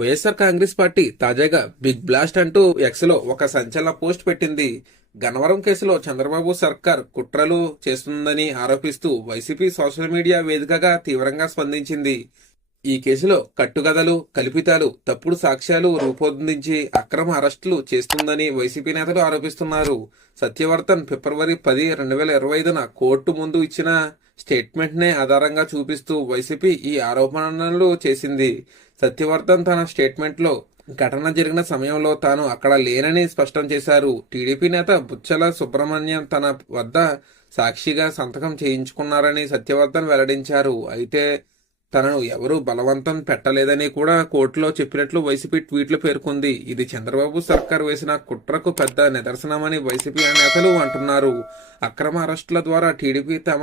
YSR Congress party తాజాగా big blast అంటూ ఎక్స్లో ఒక సంచలన పోస్ట్ పెట్టింది. గన్నవరం కేసులో చంద్రబాబు సర్కార్ కుట్రలు చేస్తుందని ఆరోపిస్తూ వైసీపీ సోషల్ మీడియా వేదికగా తీవ్రంగా స్పందించింది. ఈ కేసులో కట్టుకథలు కల్పితాలు తప్పుడు సాక్ష్యాలు రూపొందించి అక్రమ అరెస్టులు చేస్తుందని వైసీపీ నేతలు ఆరోపిస్తున్నారు. సత్యవర్ధన్ ఫిబ్రవరి పది రెండు వేల ఇరవై ఐదున కోర్టు ముందు ఇచ్చిన స్టేట్మెంట్నే ఆధారంగా చూపిస్తూ వైసీపీ ఈ ఆరోపణలు చేసింది. సత్యవర్ధన్ తన స్టేట్మెంట్లో ఘటన జరిగిన సమయంలో తాను అక్కడ లేనని స్పష్టం చేశారు. టీడీపీ నేత బుచ్చల సుబ్రహ్మణ్యం తన వద్ద సాక్షిగా సంతకం చేయించుకున్నారని సత్యవర్ధన్ వెల్లడించారు. అయితే తనను ఎవరూ బలవంతం పెట్టలేదని కూడా కోర్టులో చెప్పినట్లు వైసీపీ ట్వీట్లు పేర్కొంది. ఇది చంద్రబాబు సర్కార్ వేసిన కుట్రకు పెద్ద నిదర్శనమని వైసీపీ నేతలు అంటున్నారు. అక్రమ అరెస్టుల ద్వారా టీడీపీ తమ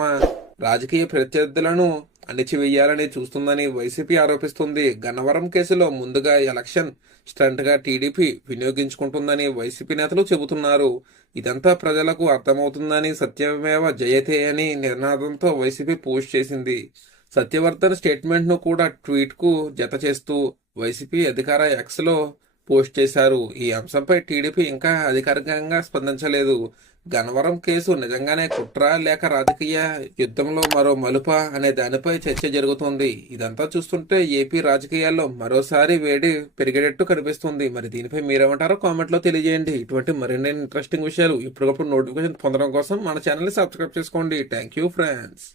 రాజకీయ ప్రత్యర్థులను అణిచివేయాలని చూస్తుందని వైసీపీ ఆరోపిస్తుంది. గన్నవరం కేసులో ముందుగా ఎలక్షన్ స్టంట్గా టీడీపీ వినియోగించుకుంటుందని వైసీపీ నేతలు చెబుతున్నారు. ఇదంతా ప్రజలకు అర్థమవుతుందని సత్యమేవ జయతే అని నినాదంతో వైసీపీ పోస్ట్ చేసింది. సత్యవర్ధన్ స్టేట్మెంట్ను కూడా ట్వీట్కు జత చేస్తూ వైసీపీ అధికార ఎక్స్లో పోస్ట్ చేశారు. ఈ అంశంపై టీడీపీ ఇంకా అధికారికంగా స్పందించలేదు. గన్నవరం కేసు నిజంగానే కుట్ర లేక రాజకీయ యుద్ధంలో మరో మలుప అనే దానిపై చర్చ జరుగుతోంది. ఇదంతా చూస్తుంటే ఏపీ రాజకీయాల్లో మరోసారి వేడి పెరిగేటట్టు కనిపిస్తుంది. మరి దీనిపై మీరేమంటారో కామెంట్లో తెలియజేయండి. ఇటువంటి మరిన్ని ఇంట్రెస్టింగ్ విషయాలు ఇప్పటికప్పుడు నోటిఫికేషన్ పొందడం కోసం మన ఛానల్ని సబ్స్క్రైబ్ చేసుకోండి. Thank you friends.